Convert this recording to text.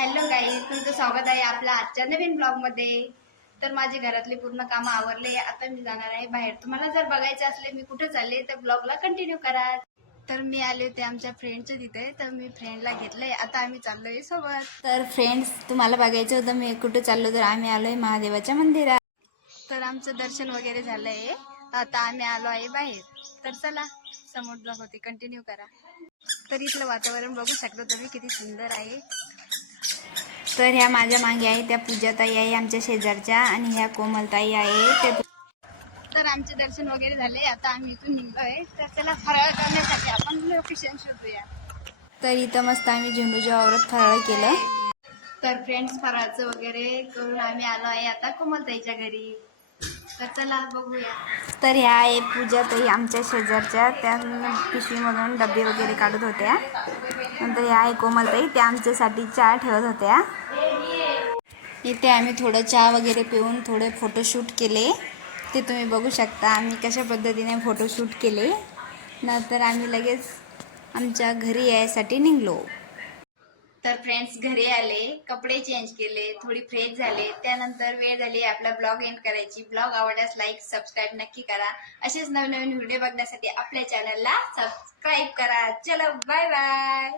Hello guys, तुमचं स्वागत आहे आपल्या आजच्या नवीन ब्लॉग मध्ये. तर माझे घरातले पूर्ण कामं आवरले. आता मी जाणार आहे बाहेर. तुम्हाला जर बघायचे असले मी कुठे चालले तर ब्लॉगला कंटिन्यू करा. तर मी आले होते आमच्या फ्रेंडच्या तिथे, तर मी फ्रेंडला घेतलंय. आता आम्ही चाललोय सोबत. तर फ्रेंड्स, तुम्हाला बघायचं होतं मी कुठे चाललो, तर आम्ही आलोय महादेवाच्या मंदिरात. तर आमचं दर्शन वगैरे झालंय. आता आम्ही आलो आहे बाहेर. तर चला, समोर ब्लॉग होते कंटिन्यू करा. तर इथलं वातावरण बघू शकतो तुम्ही किती सुंदर आहे. तर ह्या माझ्या मागे आहे त्या पूजाताई आहे आमच्या शेजारच्या, आणि ह्या कोमलताई आहे. तर आमचे दर्शन वगैरे झाले. आता आम्ही इथून निघलो आहे. तर त्याला फराळ करण्यासाठी आपण लोकेशन शोधूया. तर इथं मस्त आम्ही झेंडूच्या वावरात फराळ केलं. तर फ्रेंड्स, फराळाचं वगैरे करून आम्ही आलो आहे आता कोमलताईच्या घरी. तर चला बघूया. तर ह्या आहे पूजाताई आमच्या शेजारच्या, त्या पिशवीमधून डबे वगैरे काढत होत्या. नंतर ह्या आहे कोमलताई, त्या आमच्यासाठी चहा ठेवत होत्या. इथे आम्ही थोडं चहा वगैरे पिऊन थोडे फोटोशूट केले. ते तुम्ही बघू शकता आम्ही कशा पद्धतीने फोटोशूट केले. नंतर आम्ही लगेच आमच्या घरी यायसाठी निघलो. तर फ्रेंड्स, घरी आले, कपडे चेंज केले, थोडी फ्रेश झाले. त्यानंतर वेळ झाली आपला ब्लॉग एंड करायची. ब्लॉग आवडल्यास लाईक सबस्क्राईब नक्की करा. असेच नवीन नवीन व्हिडिओ बघण्यासाठी आपल्या चॅनलला सबस्क्राईब करा. चलो, बाय बाय.